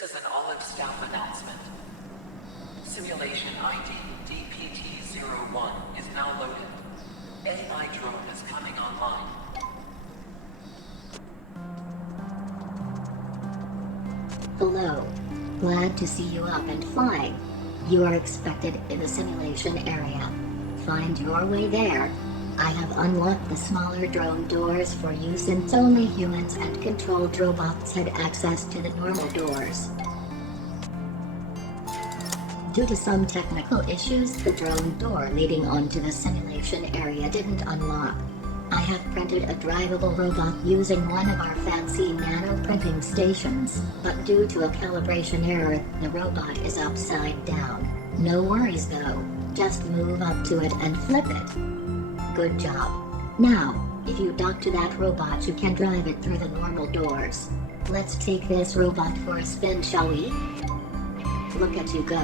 This is an Olive staff announcement. Simulation ID DPT-01 is now loaded. AI drone is coming online. Hello. Glad to see you up and flying. You are expected in the simulation area. Find your way there. I have unlocked the smaller drone doors for you since only humans and controlled robots had access to the normal doors. Due to some technical issues, the drone door leading onto the simulation area didn't unlock. I have printed a drivable robot using one of our fancy nano printing stations, but due to a calibration error, the robot is upside down. No worries though, just move up to it and flip it. Good job. Now, if you dock to that robot you can drive it through the normal doors. Let's take this robot for a spin, shall we? Look at you go.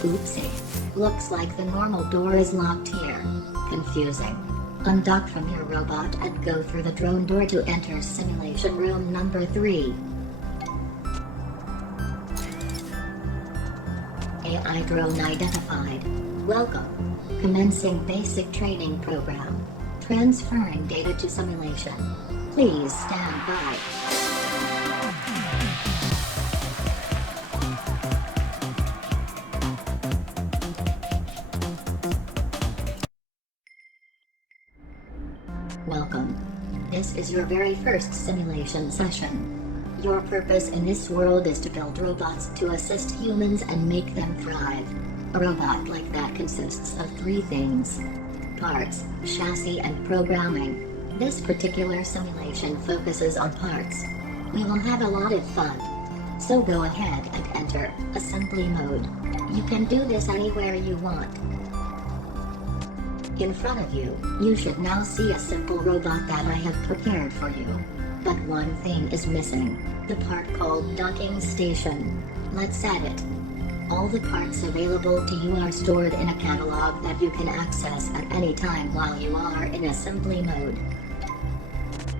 Oopsie. Looks like the normal door is locked here. Confusing. Undock from your robot and go through the drone door to enter simulation room number 3. AI drone identified. Welcome. Commencing basic training program. Transferring data to simulation. Please stand by. Welcome. This is your very first simulation session. Your purpose in this world is to build robots to assist humans and make them thrive. A robot like that consists of 3 things: parts, chassis, and programming. This particular simulation focuses on parts. We will have a lot of fun. So go ahead and enter assembly mode. You can do this anywhere you want. In front of you, you should now see a simple robot that I have prepared for you. But one thing is missing, the part called docking station. Let's add it. All the parts available to you are stored in a catalog that you can access at any time while you are in assembly mode.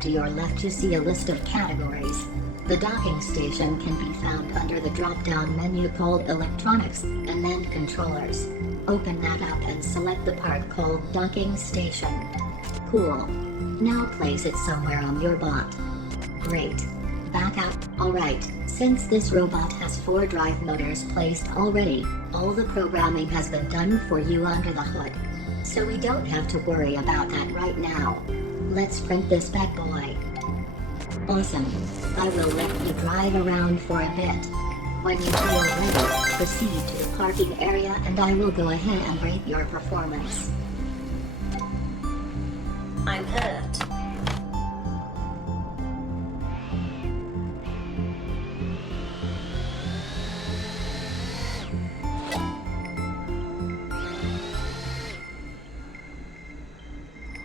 To your left you see a list of categories. The docking station can be found under the drop-down menu called Electronics, and then Controllers. Open that up and select the part called Docking Station. Cool. Now place it somewhere on your bot. Great. Back up. Alright, since this robot has 4 drive motors placed already, all the programming has been done for you under the hood. So we don't have to worry about that right now. Let's print this bad boy. Awesome. I will let you drive around for a bit. When you feel ready, proceed to the parking area and I will go ahead and rate your performance. I'm hurt.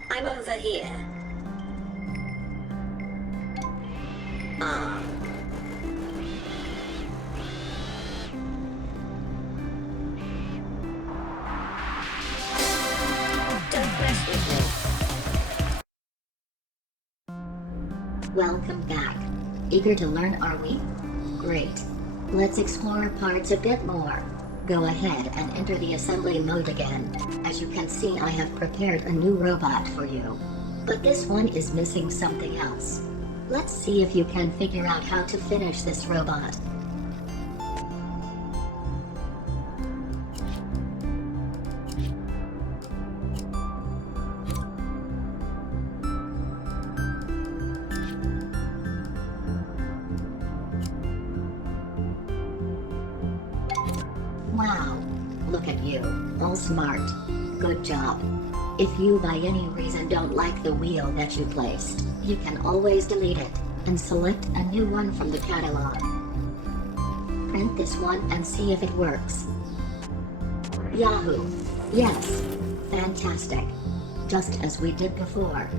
I'm over here. Don't mess with me. Welcome back. Eager to learn, are we? Great. Let's explore parts a bit more. Go ahead and enter the assembly mode again. As you can see, I have prepared a new robot for you. But this one is missing something else. Let's see if you can figure out how to finish this robot. Wow. Look at you, all smart. Good job. If you by any reason don't like the wheel that you placed, you can always delete it, and select a new one from the catalog. Print this one and see if it works. Yahoo! Yes! Fantastic! Just as we did before.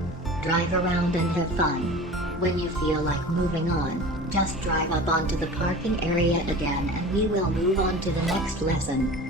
Drive around and have fun. When you feel like moving on, just drive up onto the parking area again and we will move on to the next lesson.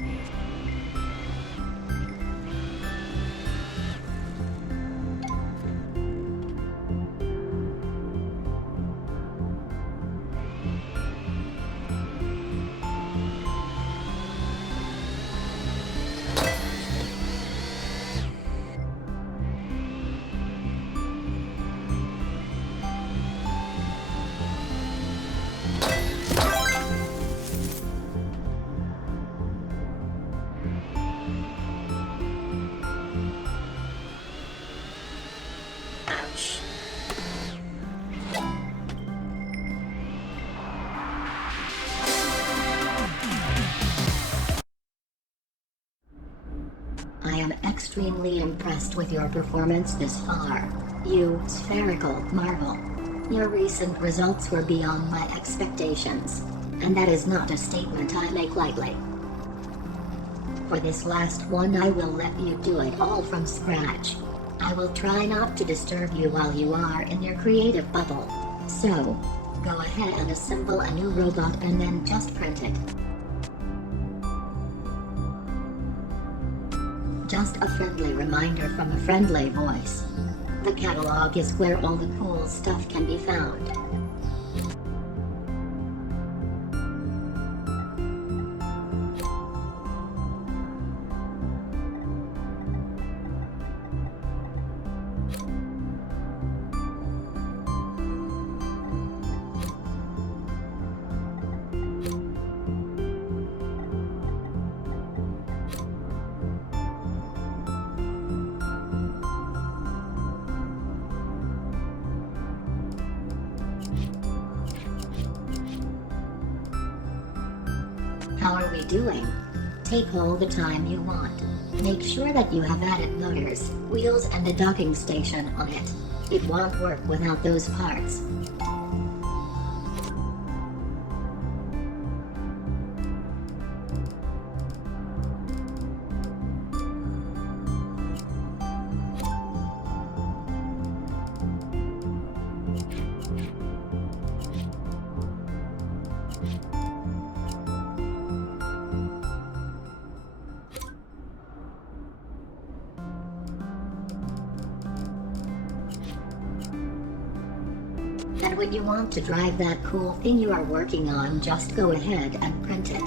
extremely impressed with your performance this far, you spherical marvel. Your recent results were beyond my expectations, and that is not a statement I make lightly. For this last one I will let you do it all from scratch. I will try not to disturb you while you are in your creative bubble. So, go ahead and assemble a new robot and then just print it. Just a friendly reminder from a friendly voice. The catalog is where all the cool stuff can be found. How are we doing? Take all the time you want. Make sure that you have added motors, wheels and a docking station on it. It won't work without those parts. And when you want to drive that cool thing you are working on, just go ahead and print it.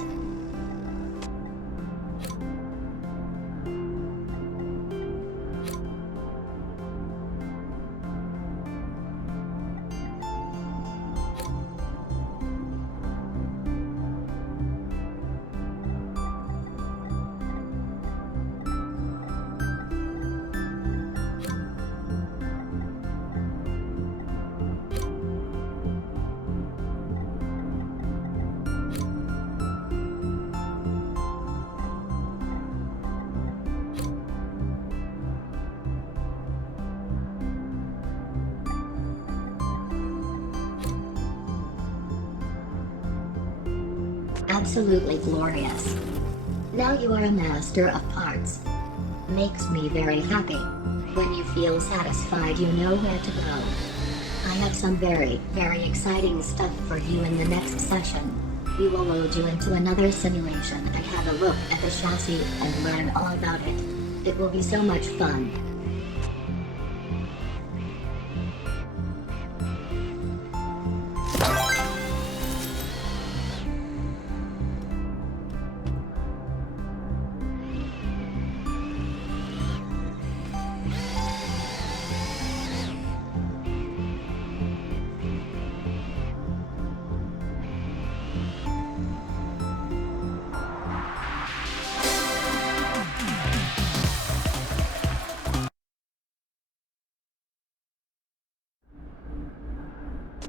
Absolutely glorious. Now you are a master of parts. Makes me very happy. When you feel satisfied, you know where to go. I have some very exciting stuff for you in the next session. We will load you into another simulation and have a look at the chassis and learn all about it. It will be so much fun.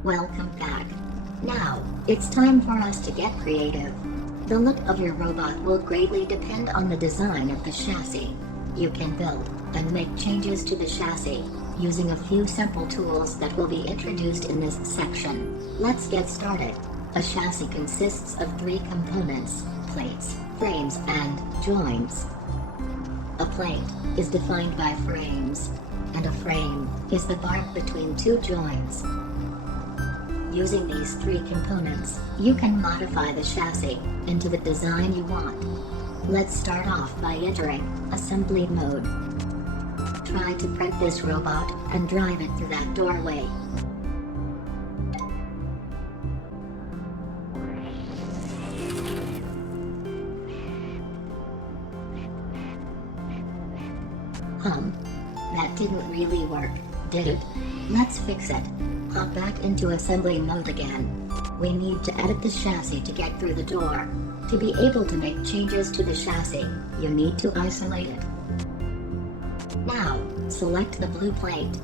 Welcome back. Now, it's time for us to get creative. The look of your robot will greatly depend on the design of the chassis. You can build and make changes to the chassis using a few simple tools that will be introduced in this section. Let's get started. A chassis consists of 3 components: plates, frames, and joints. A plate is defined by frames, and a frame is the bark between 2 joints. Using these 3 components, you can modify the chassis into the design you want. Let's start off by entering assembly mode. Try to print this robot and drive it through that doorway. That didn't really work, did it? Let's fix it. Hop back into assembly mode again. We need to edit the chassis to get through the door. To be able to make changes to the chassis, you need to isolate it. Now, select the blue plate.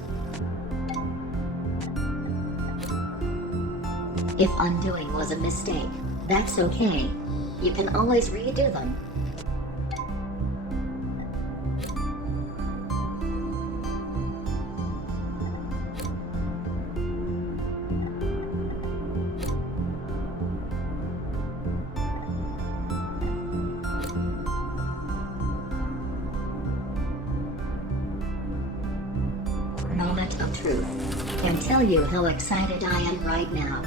If undoing was a mistake, that's okay. You can always redo them. moment of truth and tell you how excited I am right now.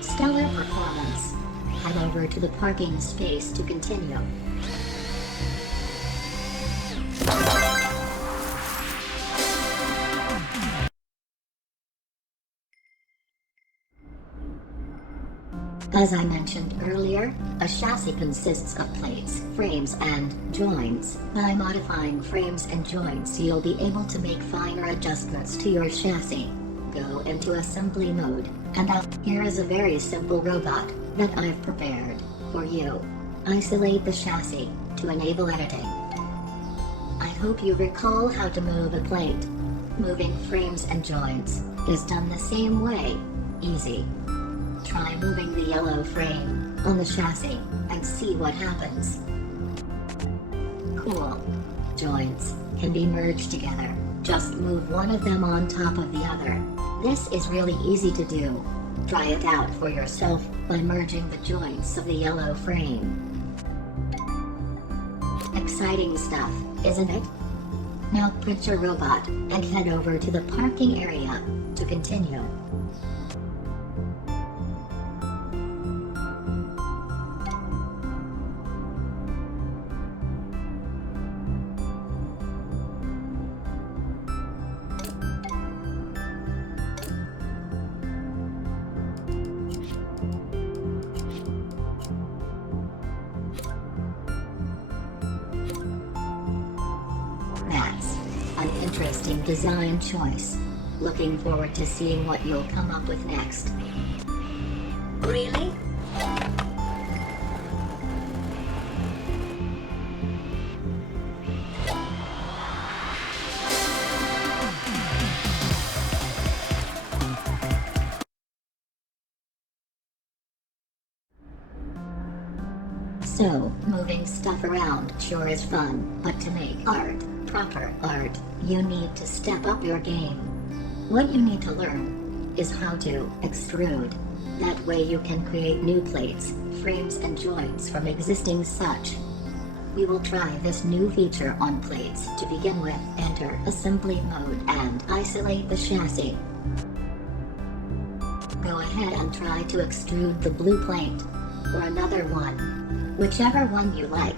Stellar performance. Head over to the parking space to continue. As I mentioned earlier, a chassis consists of plates, frames, and joints. By modifying frames and joints, you'll be able to make finer adjustments to your chassis. Go into assembly mode, and here is a very simple robot that I've prepared for you. Isolate the chassis to enable editing. I hope you recall how to move a plate. Moving frames and joints is done the same way. Easy. Try moving the yellow frame on the chassis and see what happens. Cool. Joints can be merged together. Just move one of them on top of the other. This is really easy to do. Try it out for yourself by merging the joints of the yellow frame. Exciting stuff, isn't it? Now print your robot and head over to the parking area to continue. That's an interesting design choice. Looking forward to seeing what you'll come up with next. Really? So, moving stuff around sure is fun, but to make art, proper art, you need to step up your game. What you need to learn is how to extrude. That way you can create new plates, frames and joints from existing such. We will try this new feature on plates to begin with. Enter assembly mode and isolate the chassis. Go ahead and try to extrude the blue plate, or another one. Whichever one you like.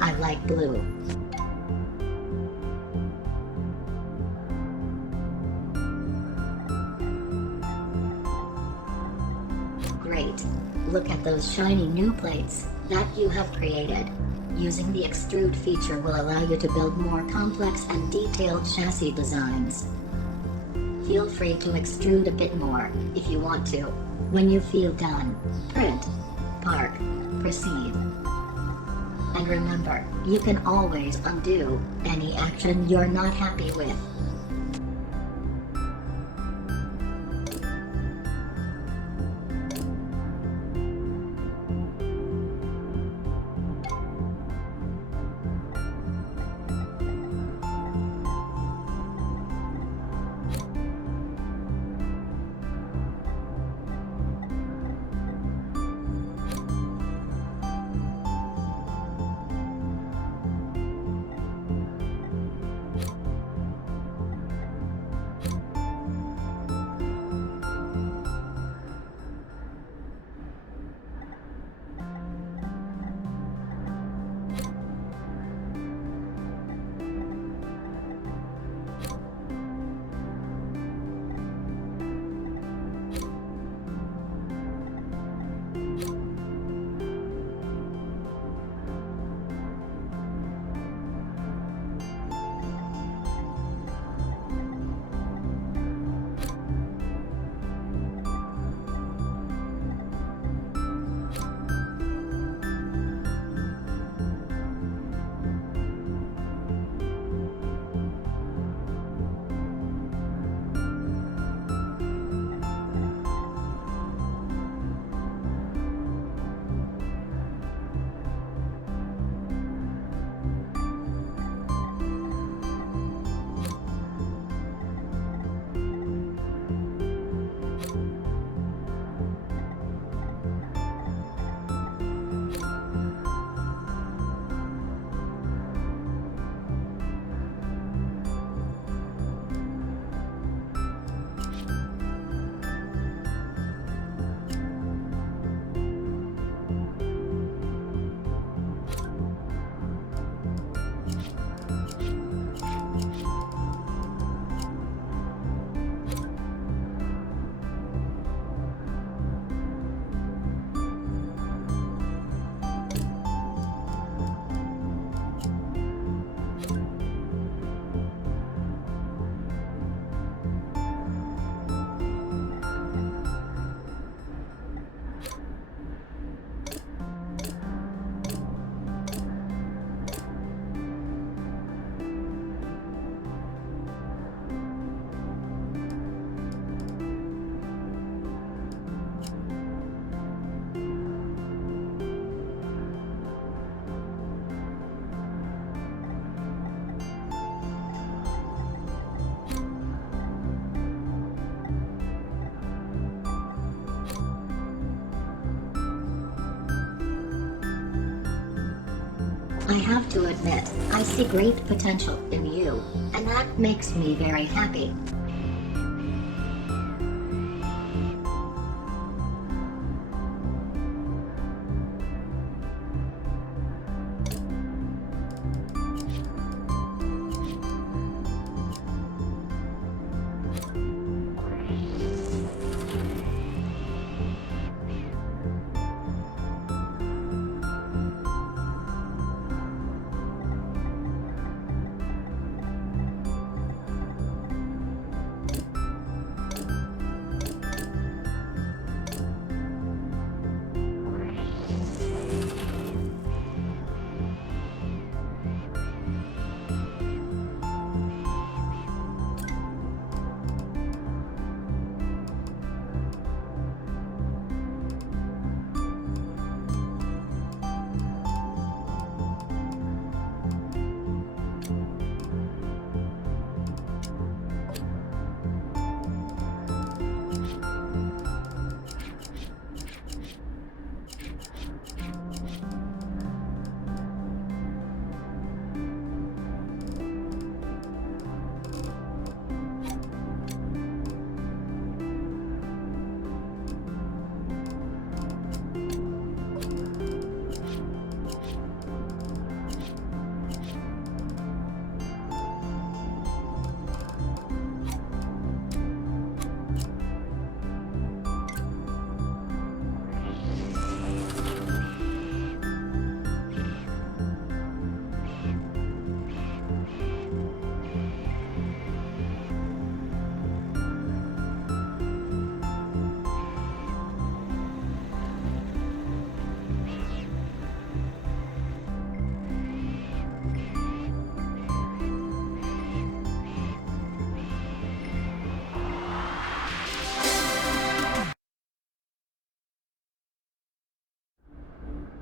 I like blue. Great. Look at those shiny new plates that you have created. Using the extrude feature will allow you to build more complex and detailed chassis designs. Feel free to extrude a bit more if you want to. When you feel done, print, park, proceed. And remember, you can always undo any action you're not happy with. I have to admit, I see great potential in you, and that makes me very happy.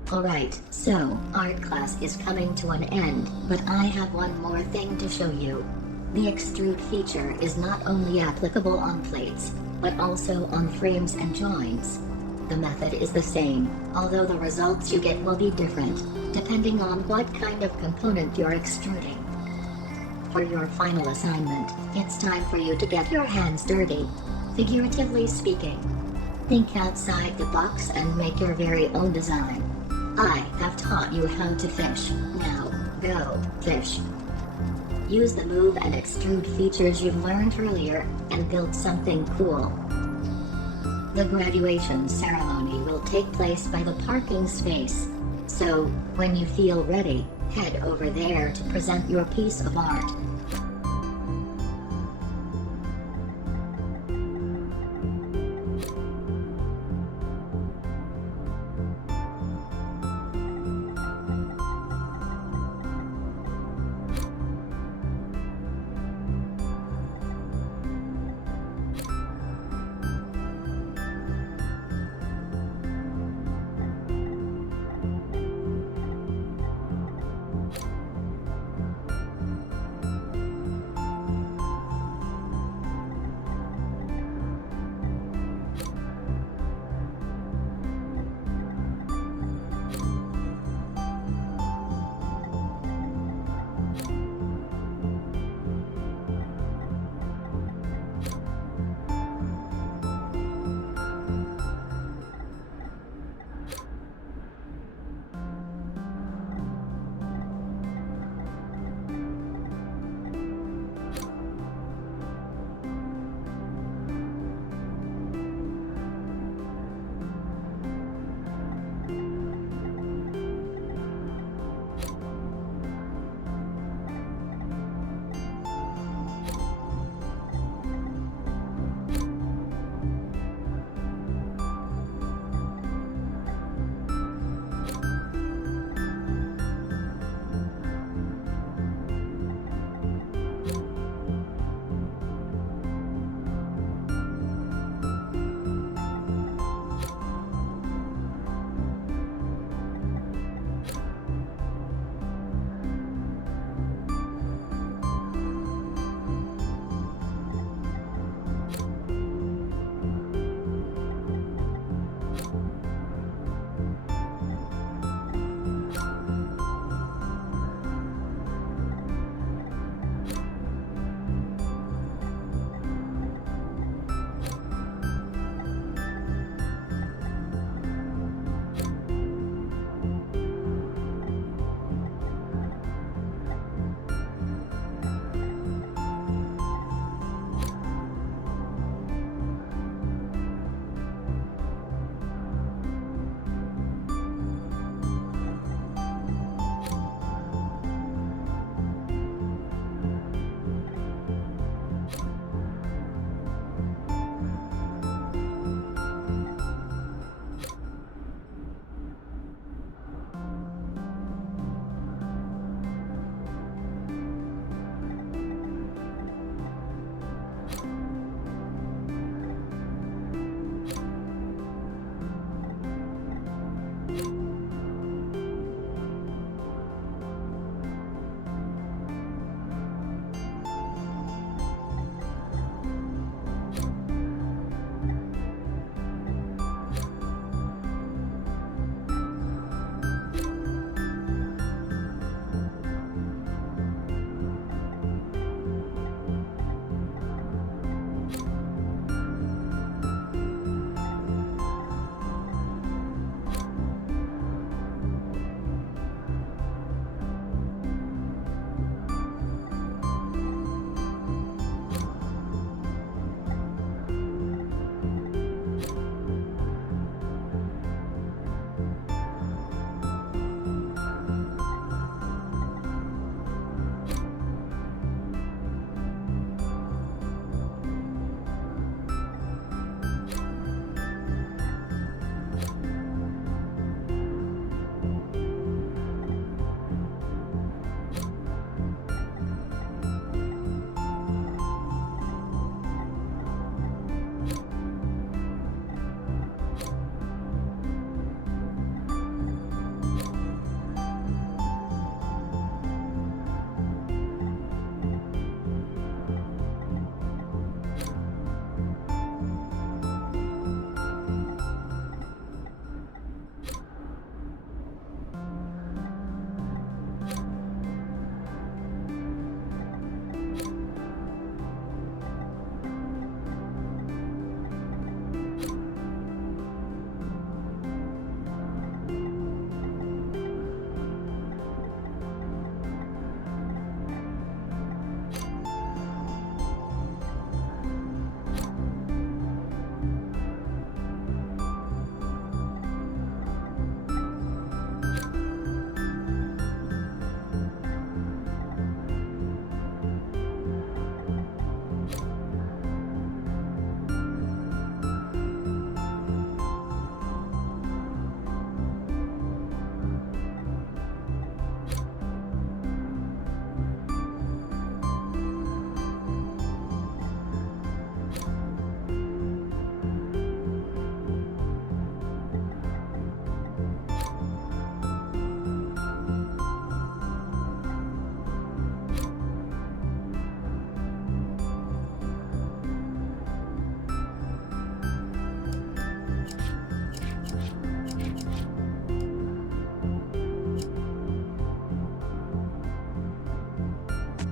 Alright, so, art class is coming to an end, but I have one more thing to show you. The extrude feature is not only applicable on plates, but also on frames and joints. The method is the same, although the results you get will be different, depending on what kind of component you're extruding. For your final assignment, it's time for you to get your hands dirty, figuratively speaking. Think outside the box and make your very own design. I have taught you how to fish. Now, go fish. Use the move and extrude features you've learned earlier, and build something cool. The graduation ceremony will take place by the parking space. So, when you feel ready, head over there to present your piece of art.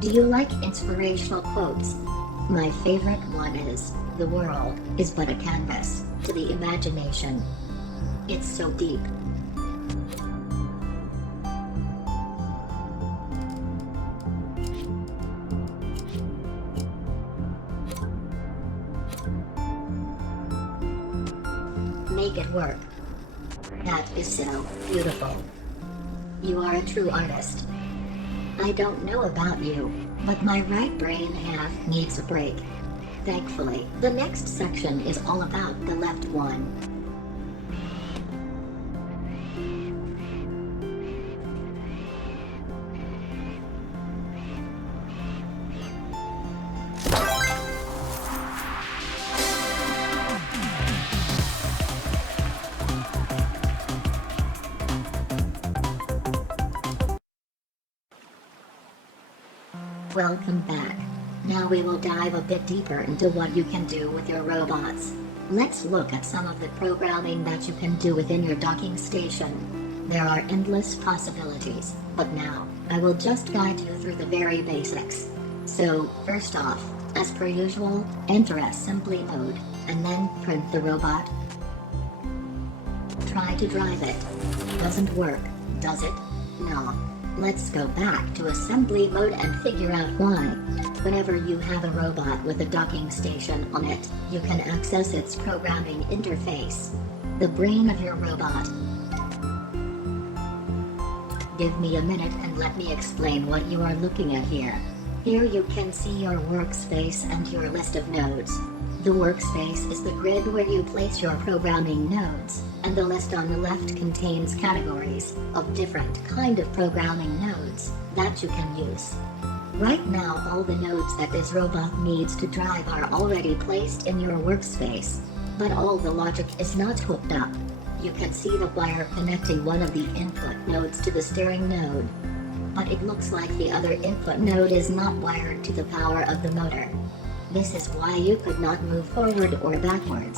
Do you like inspirational quotes? My favorite one is, "The world is but a canvas to the imagination." It's so deep. Make it work. That is so beautiful. You are a true artist. I don't know about you, but my right brain half needs a break. Thankfully, the next section is all about the left one. Welcome back. Now we will dive a bit deeper into what you can do with your robots. Let's look at some of the programming that you can do within your docking station. There are endless possibilities, but now, I will just guide you through the very basics. So, first off, as per usual, enter assembly mode, and then print the robot. Try to drive it. Doesn't work, does it? No. Let's go back to assembly mode and figure out why. Whenever you have a robot with a docking station on it, you can access its programming interface. The brain of your robot. Give me a minute and let me explain what you are looking at here. Here you can see your workspace and your list of nodes. The workspace is the grid where you place your programming nodes, and the list on the left contains categories of different kind of programming nodes that you can use. Right now all the nodes that this robot needs to drive are already placed in your workspace, but all the logic is not hooked up. You can see the wire connecting one of the input nodes to the steering node. But it looks like the other input node is not wired to the power of the motor. This is why you could not move forward or backwards.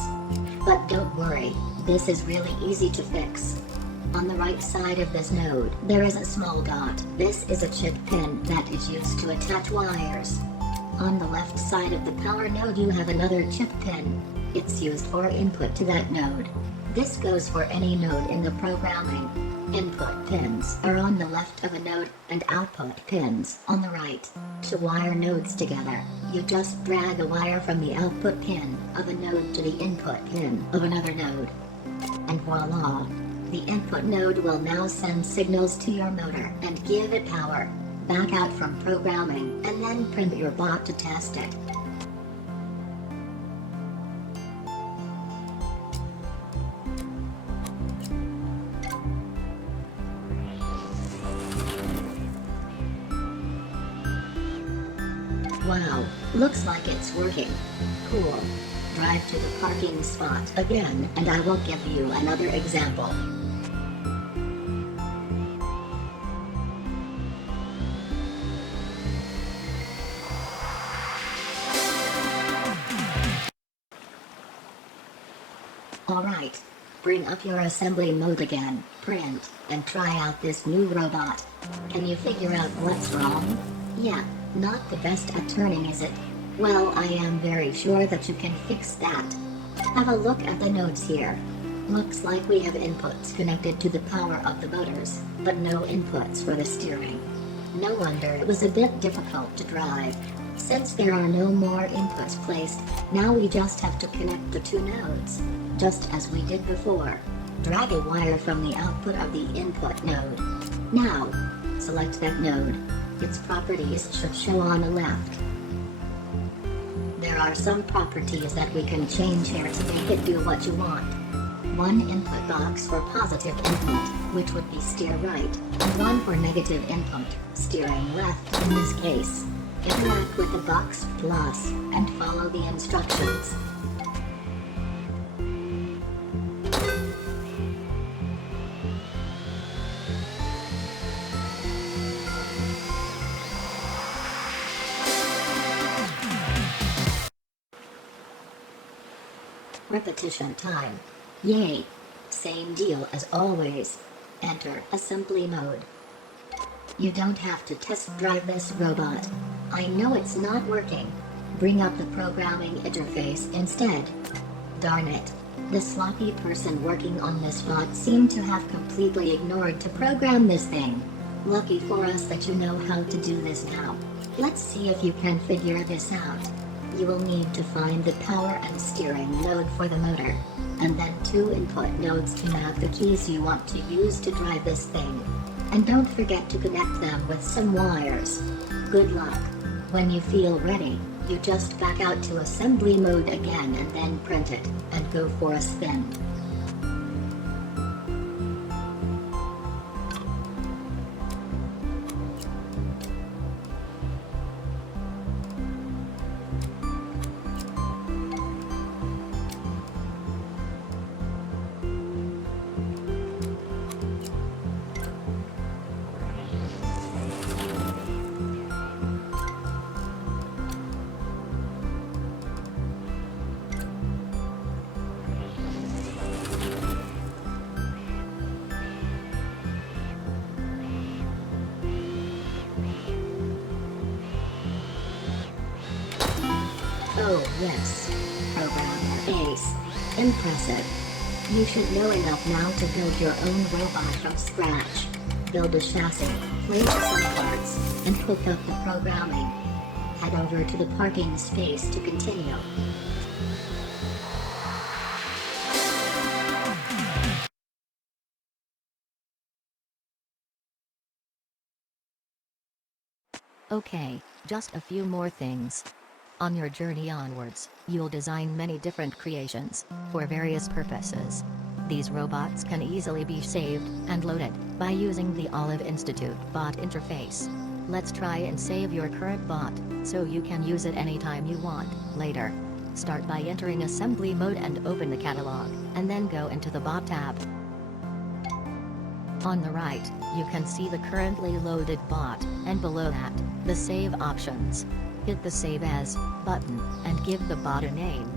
But don't worry, this is really easy to fix. On the right side of this node, there is a small dot. This is a chip pin that is used to attach wires. On the left side of the power node you have another chip pin. It's used for input to that node. This goes for any node in the programming. Input pins are on the left of a node and output pins on the right. To wire nodes together, you just drag a wire from the output pin of a node to the input pin of another node. And voila! The input node will now send signals to your motor and give it power. Back out from programming and then print your bot to test it. Wow, looks like it's working. Cool. Drive to the parking spot again and I will give you another example. Alright. Bring up your assembly mode again, print, and try out this new robot. Can you figure out what's wrong? Yeah, not the best at turning, is it? Well, I am very sure that you can fix that. Have a look at the nodes here. Looks like we have inputs connected to the power of the motors, but no inputs for the steering. No wonder it was a bit difficult to drive. Since there are no more inputs placed, now we just have to connect the two nodes, just as we did before. Drag a wire from the output of the input node. Now, select that node. Its properties should show on the left. There are some properties that we can change here to make it do what you want. One input box for positive input, which would be steer right, and one for negative input, steering left in this case. Interact with the box plus, and follow the instructions. Repetition time. Yay! Same deal as always. Enter assembly mode. You don't have to test drive this robot. I know it's not working. Bring up the programming interface instead. Darn it. The sloppy person working on this bot seemed to have completely ignored to program this thing. Lucky for us that you know how to do this now. Let's see if you can figure this out. You will need to find the power and steering node for the motor, and then two input nodes to map the keys you want to use to drive this thing. And don't forget to connect them with some wires. Good luck. When you feel ready, you just back out to assembly mode again and then print it, and go for a spin. Oh yes. Programmer Ace. Impressive. You should know enough now to build your own robot from scratch. Build a chassis, place some parts, and hook up the programming. Head over to the parking space to continue. Okay, just a few more things. On your journey onwards, you'll design many different creations, for various purposes. These robots can easily be saved and loaded by using the Olive Institute bot interface. Let's try and save your current bot, so you can use it anytime you want, later. Start by entering assembly mode and open the catalog, and then go into the bot tab. On the right, you can see the currently loaded bot, and below that, the save options. Hit the Save As button, and give the bot a name.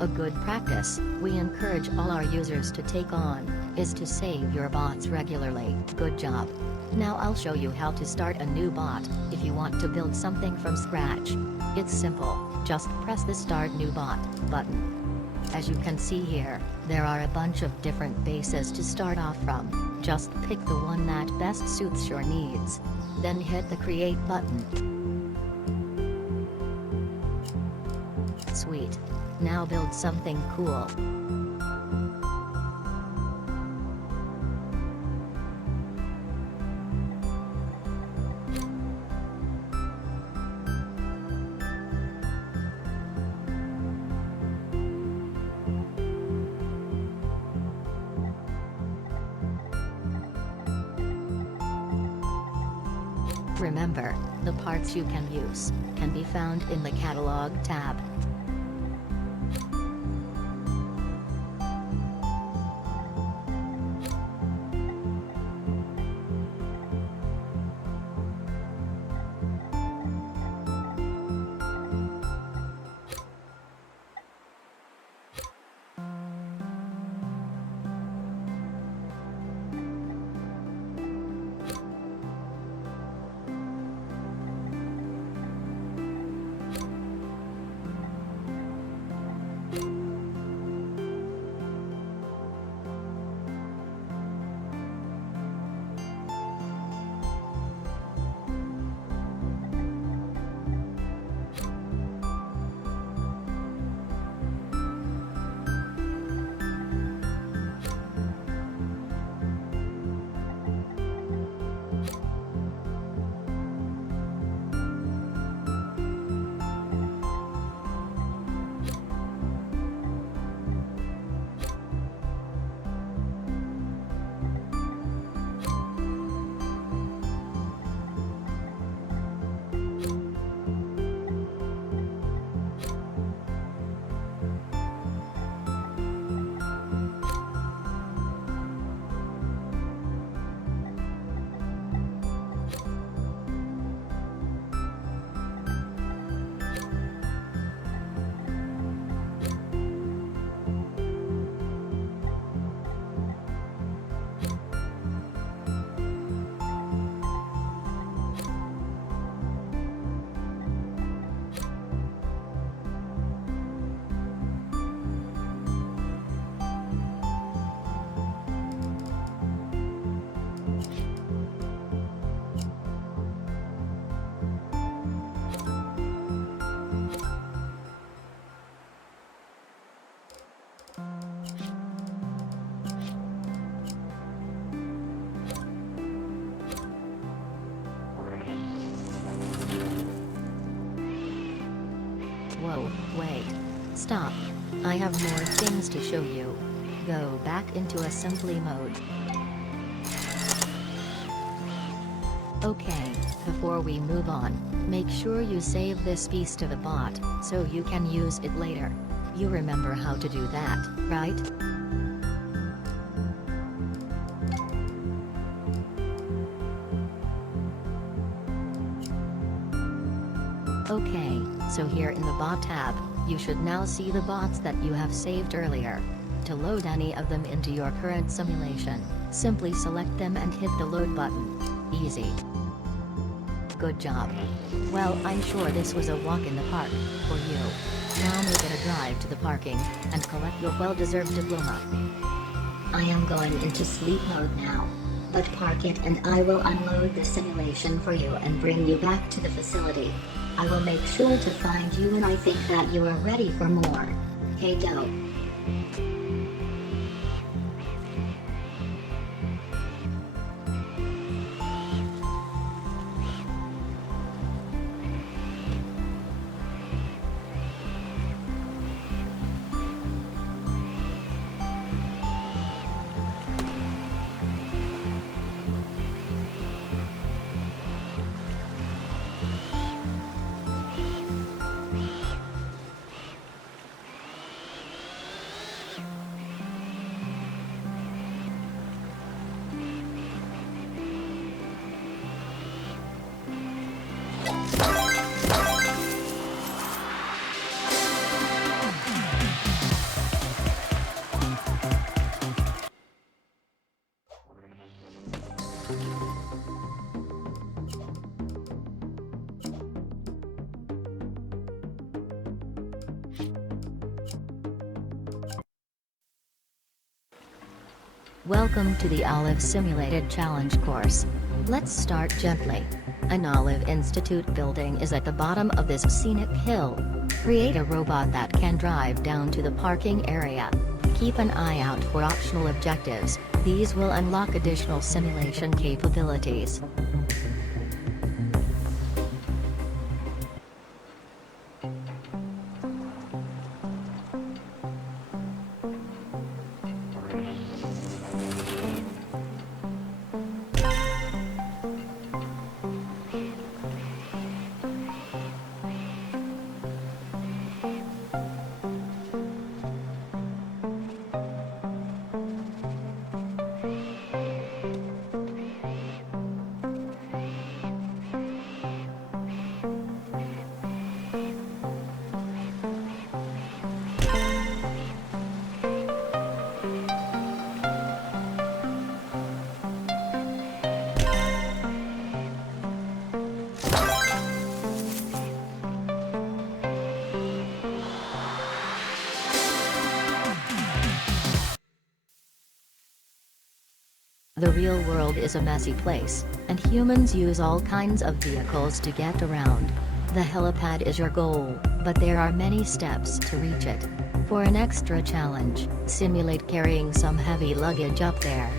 A good practice we encourage all our users to take on is to save your bots regularly. Good job. Now I'll show you how to start a new bot if you want to build something from scratch. It's simple, just press the Start New Bot button. As you can see here, there are a bunch of different bases to start off from. Just pick the one that best suits your needs. Then hit the Create button. Sweet. Now build something cool. Remember, the parts you can use can be found in the Catalog tab. Whoa, wait. Stop. I have more things to show you. Go back into assembly mode. Okay, before we move on, make sure you save this piece to the bot, so you can use it later. You remember how to do that, right? Okay, so here in the bot tab, you should now see the bots that you have saved earlier. To load any of them into your current simulation, simply select them and hit the load button. Easy. Good job. Well, I'm sure this was a walk in the park for you. Now make it a drive to the parking and collect your well-deserved diploma. I am going into sleep mode now. But park it and I will unload the simulation for you and bring you back to the facility. I will make sure to find you when I think that you are ready for more. Hey, go. Welcome to the Olive Simulated Challenge course. Let's start gently. An Olive Institute building is at the bottom of this scenic hill. Create a robot that can drive down to the parking area. Keep an eye out for optional objectives, these will unlock additional simulation capabilities. The real world is a messy place, and humans use all kinds of vehicles to get around. The helipad is your goal, but there are many steps to reach it. For an extra challenge, simulate carrying some heavy luggage up there.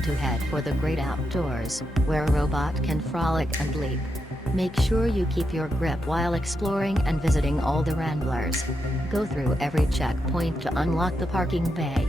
time to head for the great outdoors, where a robot can frolic and leap. Make sure you keep your grip while exploring and visiting all the ramblers. Go through every checkpoint to unlock the parking bay.